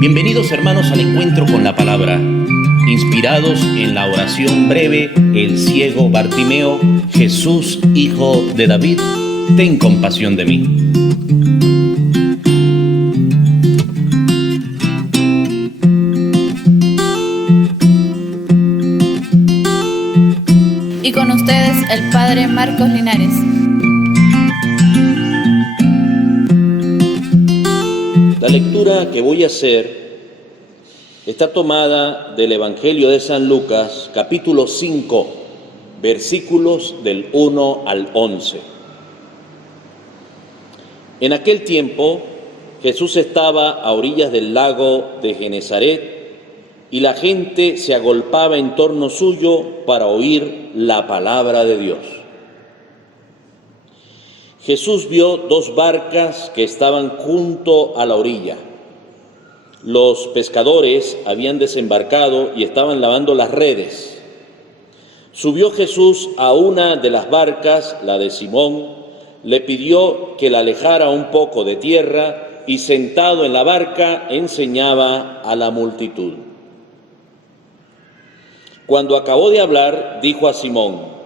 Bienvenidos hermanos al encuentro con la palabra. Inspirados en la oración breve, el ciego Bartimeo: Jesús, hijo de David, ten compasión de mí. Y con ustedes el Padre Marcos Linares. La lectura que voy a hacer está tomada del Evangelio de San Lucas, capítulo 5, versículos del 1 al 11. En aquel tiempo, Jesús estaba a orillas del lago de Genesaret y la gente se agolpaba en torno suyo para oír la palabra de Dios. Jesús vio dos barcas que estaban junto a la orilla. Los pescadores habían desembarcado y estaban lavando las redes. Subió Jesús a una de las barcas, la de Simón, le pidió que la alejara un poco de tierra y sentado en la barca enseñaba a la multitud. Cuando acabó de hablar, dijo a Simón: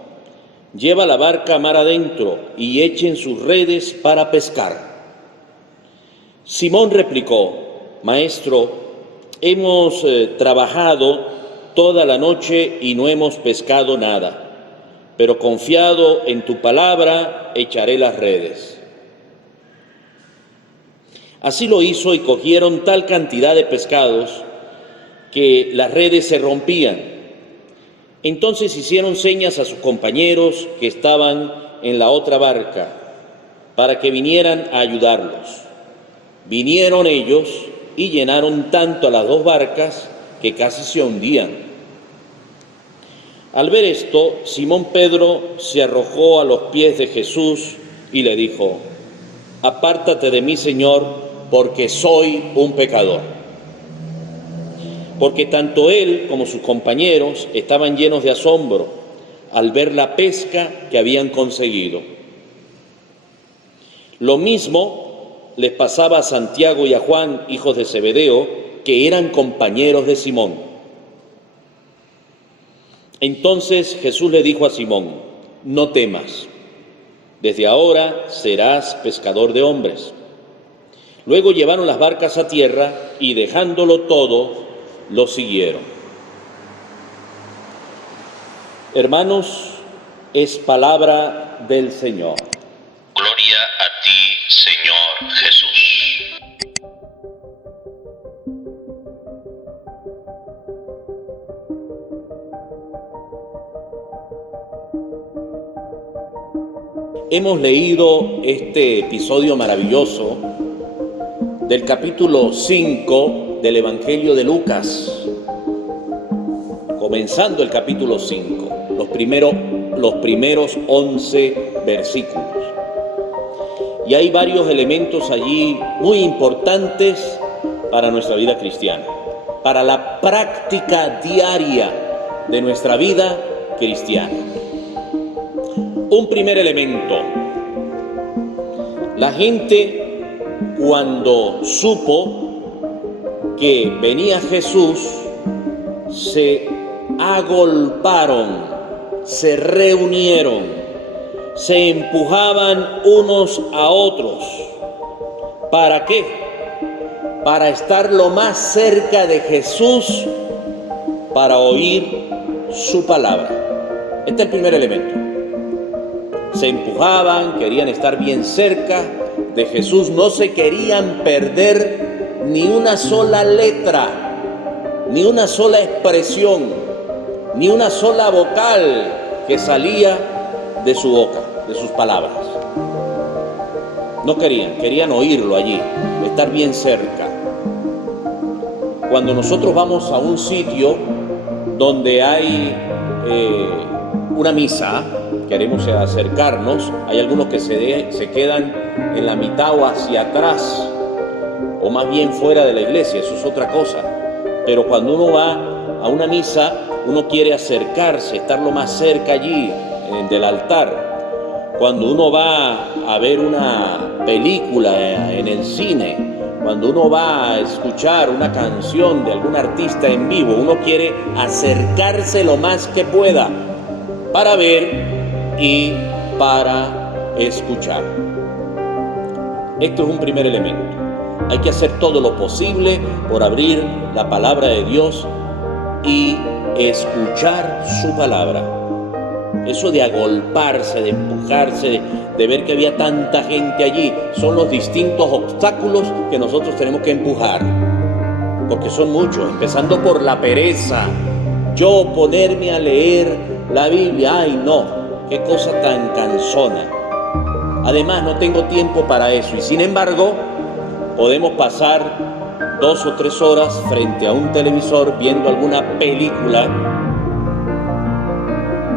lleva la barca mar adentro y echen sus redes para pescar. Simón replicó: Maestro, hemos trabajado toda la noche y no hemos pescado nada, pero confiado en tu palabra, echaré las redes. Así lo hizo y cogieron tal cantidad de pescados que las redes se rompían. Entonces hicieron señas a sus compañeros que estaban en la otra barca para que vinieran a ayudarlos. Vinieron ellos y llenaron tanto a las dos barcas que casi se hundían. Al ver esto, Simón Pedro se arrojó a los pies de Jesús y le dijo: apártate de mí, Señor, porque soy un pecador. Porque tanto él como sus compañeros estaban llenos de asombro al ver la pesca que habían conseguido. Lo mismo les pasaba a Santiago y a Juan, hijos de Zebedeo, que eran compañeros de Simón. Entonces Jesús le dijo a Simón: no temas, desde ahora serás pescador de hombres. Luego llevaron las barcas a tierra y dejándolo todo, lo siguieron. Hermanos, es palabra del Señor. Gloria a ti, Señor Jesús. Hemos leído este episodio maravilloso del capítulo 5 del Evangelio de Lucas, comenzando el capítulo 5, los primeros 11 versículos. Y hay varios elementos allí muy importantes para nuestra vida cristiana, para la práctica diaria de nuestra vida cristiana. Un primer elemento: la gente, cuando supo que venía Jesús, se agolparon, se reunieron, se empujaban unos a otros. ¿Para qué? Para estar lo más cerca de Jesús, para oír su palabra. Este es el primer elemento. Se empujaban, querían estar bien cerca de Jesús, no se querían perder ni una sola letra, ni una sola expresión, ni una sola vocal que salía de su boca, de sus palabras. No querían oírlo allí, estar bien cerca. Cuando nosotros vamos a un sitio donde hay una misa, queremos acercarnos, hay algunos que se quedan en la mitad o hacia atrás, o más bien fuera de la iglesia, eso es otra cosa. Pero cuando uno va a una misa, uno quiere acercarse, estar lo más cerca allí del altar. Cuando uno va a ver una película en el cine, Cuando uno va a escuchar una canción de algún artista en vivo, uno quiere acercarse lo más que pueda para ver y para escuchar. Esto es un primer elemento. Hay que hacer todo lo posible por abrir la palabra de Dios y escuchar su palabra. Eso de agolparse, de empujarse, de ver que había tanta gente allí, son los distintos obstáculos que nosotros tenemos que empujar, porque son muchos, empezando por la pereza. Yo ponerme a leer la Biblia, ay no, qué cosa tan cansona. Además no tengo tiempo para eso, y sin embargo podemos pasar 2 o 3 horas frente a un televisor viendo alguna película,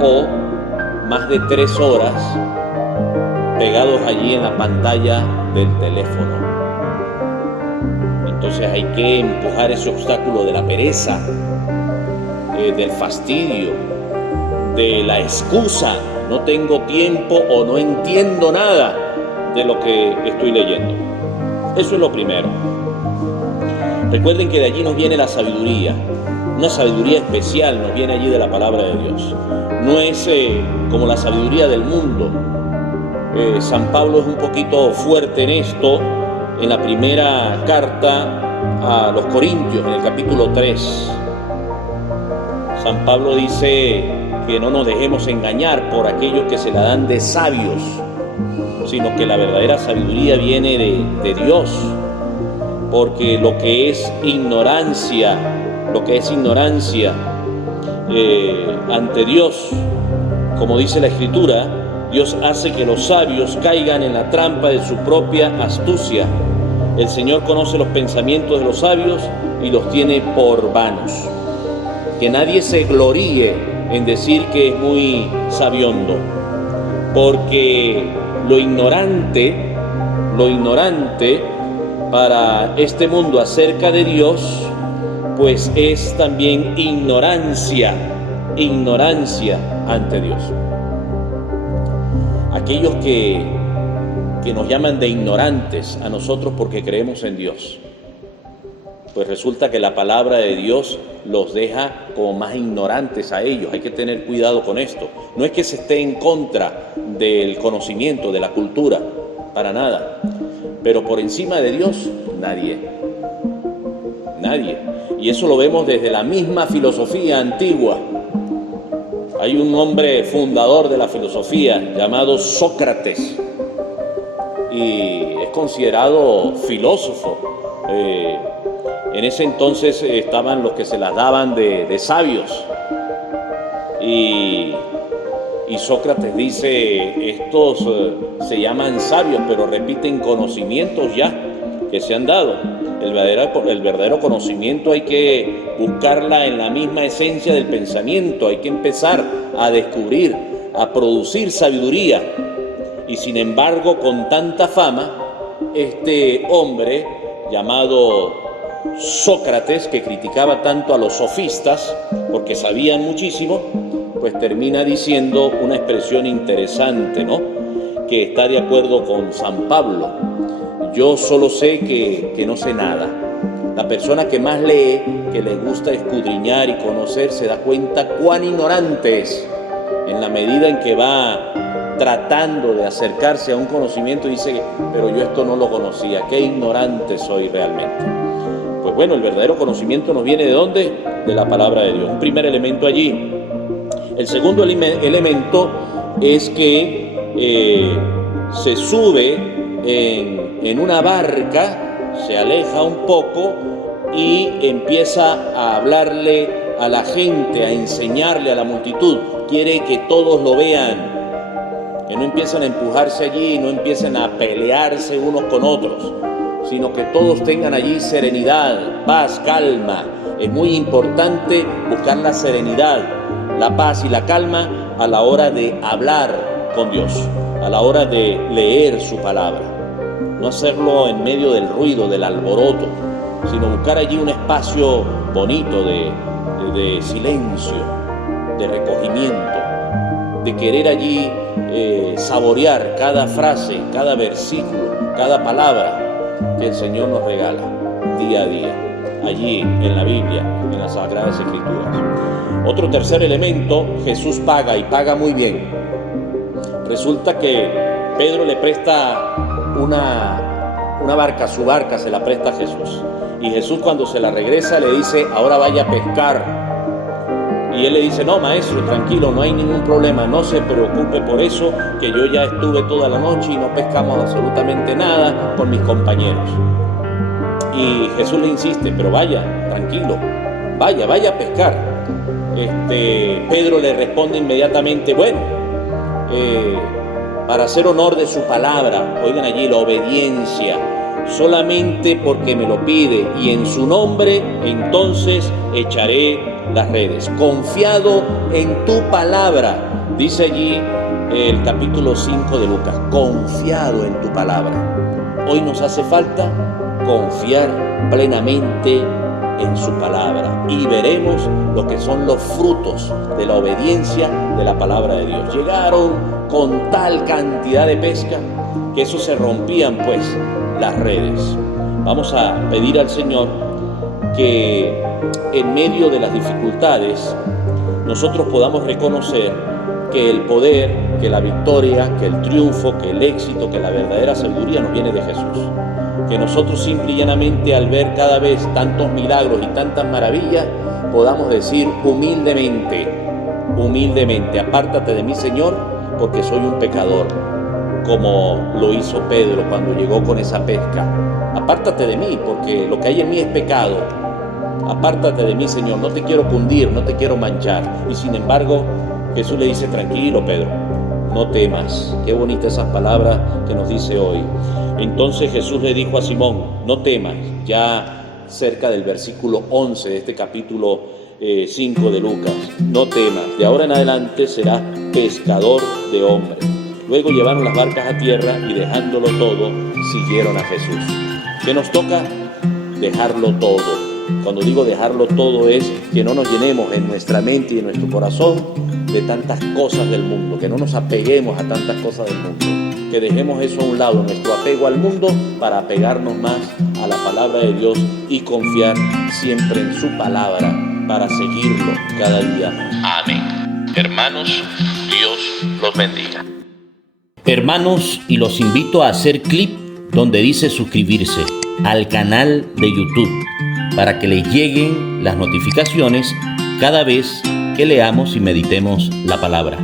o más de 3 horas pegados allí en la pantalla del teléfono. Entonces hay que empujar ese obstáculo de la pereza, del fastidio, de la excusa, no tengo tiempo o no entiendo nada de lo que estoy leyendo. Eso es lo primero. Recuerden que de allí nos viene la sabiduría, una sabiduría especial nos viene allí de la palabra de Dios. No es como la sabiduría del mundo. San Pablo es un poquito fuerte en esto, en la primera carta a los Corintios, en el capítulo 3. San Pablo dice que no nos dejemos engañar por aquellos que se la dan de sabios, sino que la verdadera sabiduría viene de Dios, porque lo que es ignorancia ante Dios, como dice la Escritura, Dios hace que los sabios caigan en la trampa de su propia astucia. El Señor conoce los pensamientos de los sabios y los tiene por vanos. Que nadie se gloríe en decir que es muy sabiondo, porque lo ignorante para este mundo acerca de Dios, pues es también ignorancia ante Dios. Aquellos que nos llaman de ignorantes a nosotros porque creemos en Dios, pues resulta que la palabra de Dios los deja como más ignorantes a ellos. Hay que tener cuidado con esto. No es que se esté en contra del conocimiento, de la cultura, para nada. Pero por encima de Dios, nadie. Y eso lo vemos desde la misma filosofía antigua. Hay un hombre fundador de la filosofía llamado Sócrates y es considerado filósofo. En ese entonces estaban los que se las daban de sabios y Sócrates dice, estos se llaman sabios, pero repiten conocimientos ya que se han dado. El verdadero conocimiento hay que buscarla en la misma esencia del pensamiento, hay que empezar a descubrir, a producir sabiduría. Y sin embargo, con tanta fama, este hombre llamado Sócrates, que criticaba tanto a los sofistas porque sabían muchísimo, pues termina diciendo una expresión interesante, ¿no? Que está de acuerdo con San Pablo. Yo solo sé que no sé nada. La persona que más lee, que le gusta escudriñar y conocer, se da cuenta cuán ignorante es. En la medida en que va tratando de acercarse a un conocimiento, dice, pero yo esto no lo conocía, qué ignorante soy realmente. Pues bueno, el verdadero conocimiento nos viene ¿de dónde? De la palabra de Dios. Un primer elemento allí. El segundo elemento es que se sube en una barca, se aleja un poco y empieza a hablarle a la gente, a enseñarle a la multitud. Quiere que todos lo vean, que no empiecen a empujarse allí, no empiecen a pelearse unos con otros, sino que todos tengan allí serenidad, paz, calma. Es muy importante buscar la serenidad, la paz y la calma a la hora de hablar con Dios, a la hora de leer su palabra. No hacerlo en medio del ruido, del alboroto, sino buscar allí un espacio bonito de silencio, de recogimiento, de querer allí saborear cada frase, cada versículo, cada palabra, que el Señor nos regala día a día, allí en la Biblia, en las Sagradas Escrituras. Otro tercer elemento, Jesús paga y paga muy bien. Resulta que Pedro le presta una barca, su barca se la presta a Jesús. Y Jesús, cuando se la regresa, le dice: ahora vaya a pescar. Y él le dice: no, maestro, tranquilo, no hay ningún problema, no se preocupe por eso, que yo ya estuve toda la noche y no pescamos absolutamente nada con mis compañeros. Y Jesús le insiste: pero vaya, tranquilo, vaya a pescar. Pedro le responde inmediatamente: bueno, para hacer honor de su palabra, oigan allí la obediencia, solamente porque me lo pide, y en su nombre entonces echaré las redes. Confiado en tu palabra, dice allí el capítulo 5 de Lucas, confiado en tu palabra. Hoy nos hace falta confiar plenamente en su palabra y veremos lo que son los frutos de la obediencia de la palabra de Dios. Llegaron con tal cantidad de pesca que eso se rompían pues las redes. Vamos a pedir al Señor que en medio de las dificultades nosotros podamos reconocer que el poder, que la victoria, que el triunfo, que el éxito, que la verdadera sabiduría nos viene de Jesús. Que nosotros simple y llanamente, al ver cada vez tantos milagros y tantas maravillas, podamos decir humildemente, apártate de mí, Señor, porque soy un pecador, como lo hizo Pedro cuando llegó con esa pesca. Apártate de mí, porque lo que hay en mí es pecado. Apártate de mí, Señor, no te quiero cundir, no te quiero manchar. Y sin embargo, Jesús le dice: tranquilo, Pedro, no temas. Qué bonitas esas palabras que nos dice hoy. Entonces Jesús le dijo a Simón: no temas, ya cerca del versículo 11 de este capítulo 5 de Lucas. No temas, de ahora en adelante serás pescador de hombres. Luego llevaron las barcas a tierra y dejándolo todo, siguieron a Jesús. ¿Qué nos toca? Dejarlo todo. Cuando digo dejarlo todo es que no nos llenemos en nuestra mente y en nuestro corazón de tantas cosas del mundo, que no nos apeguemos a tantas cosas del mundo, que dejemos eso a un lado, nuestro apego al mundo, para apegarnos más a la palabra de Dios y confiar siempre en su palabra para seguirlo cada día más. Amén. Hermanos, Dios los bendiga. Hermanos, y los invito a hacer clic donde dice suscribirse al canal de YouTube para que les lleguen las notificaciones cada vez que leamos y meditemos la palabra.